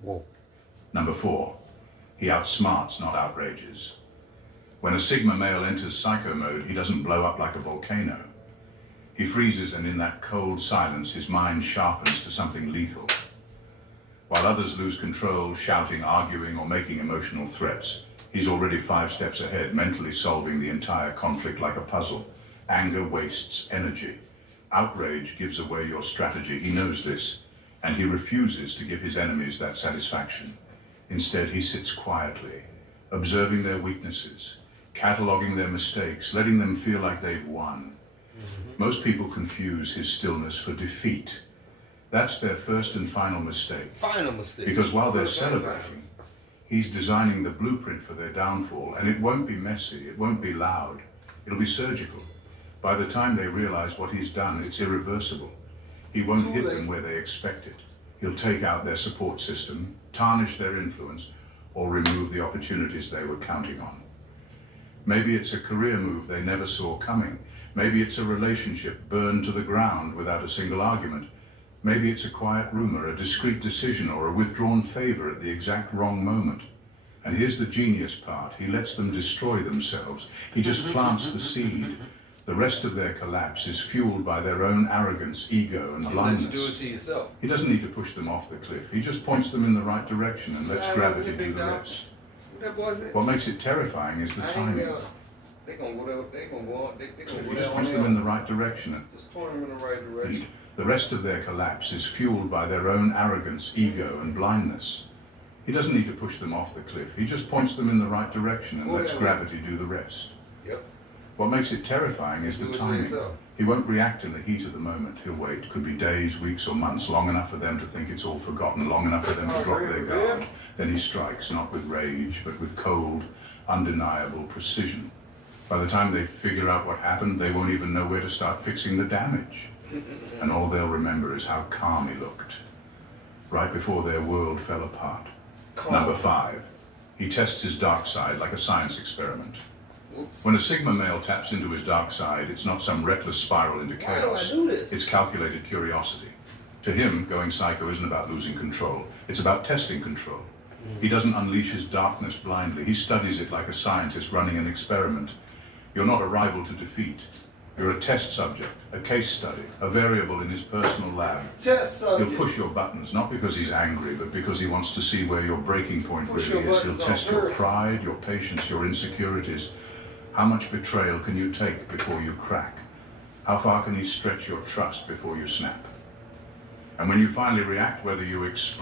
Whoa. Number 4, he outsmarts, not outrages. When a Sigma male enters psycho mode, he doesn't blow up like a volcano. He freezes, and in that cold silence, his mind sharpens to something lethal. While others lose control, shouting, arguing, or making emotional threats, he's already 5 steps ahead, mentally solving the entire conflict like a puzzle. Anger wastes energy. Outrage gives away your strategy. He knows this, and he refuses to give his enemies that satisfaction. Instead, he sits quietly, observing their weaknesses, cataloging their mistakes, letting them feel like they've won. Most people confuse his stillness for defeat. That's their first and final mistake. Because while they're celebrating, he's designing the blueprint for their downfall, and it won't be messy, it won't be loud, it'll be surgical. By the time they realize what he's done, it's irreversible. He won't hit them where they expect it. He'll take out their support system, tarnish their influence, or remove the opportunities they were counting on. Maybe it's a career move they never saw coming. Maybe it's a relationship burned to the ground without a single argument. Maybe it's a quiet rumor, a discreet decision, or a withdrawn favor at the exact wrong moment. And here's the genius part. He lets them destroy themselves. He just plants the seed. The rest of their collapse is fueled by their own arrogance, ego, and blindness. Do it to yourself. He doesn't need to push them off the cliff. He just points them in the right direction and lets gravity do the rest. What makes it terrifying is the timing. They gonna go He just points them in the right direction and just point them in the right direction. the rest of their collapse is fueled by their own arrogance, ego, and blindness. He doesn't need to push them off the cliff. He just points them in the right direction and lets gravity do the rest. Yep. What makes it terrifying is the timing. He won't react in the heat of the moment. He'll wait. Could be days, weeks, or months, long enough for them to think it's all forgotten, long enough for them to drop their guard. Then he strikes, not with rage, but with cold, undeniable precision. By the time they figure out what happened, they won't even know where to start fixing the damage. And all they'll remember is how calm he looked, right before their world fell apart. Number 5, he tests his dark side like a science experiment. When a Sigma male taps into his dark side, it's not some reckless spiral into chaos. It's calculated curiosity. To him, going psycho isn't about losing control. It's about testing control. He doesn't unleash his darkness blindly. He studies it like a scientist running an experiment. You're not a rival to defeat. You're a test subject, a case study, a variable in his personal lab. He'll push your buttons, not because he's angry, but because he wants to see where your breaking point really is. He'll test your pride, your patience, your insecurities. How much betrayal can you take before you crack? How far can he stretch your trust before you snap? And when you finally react, whether you explode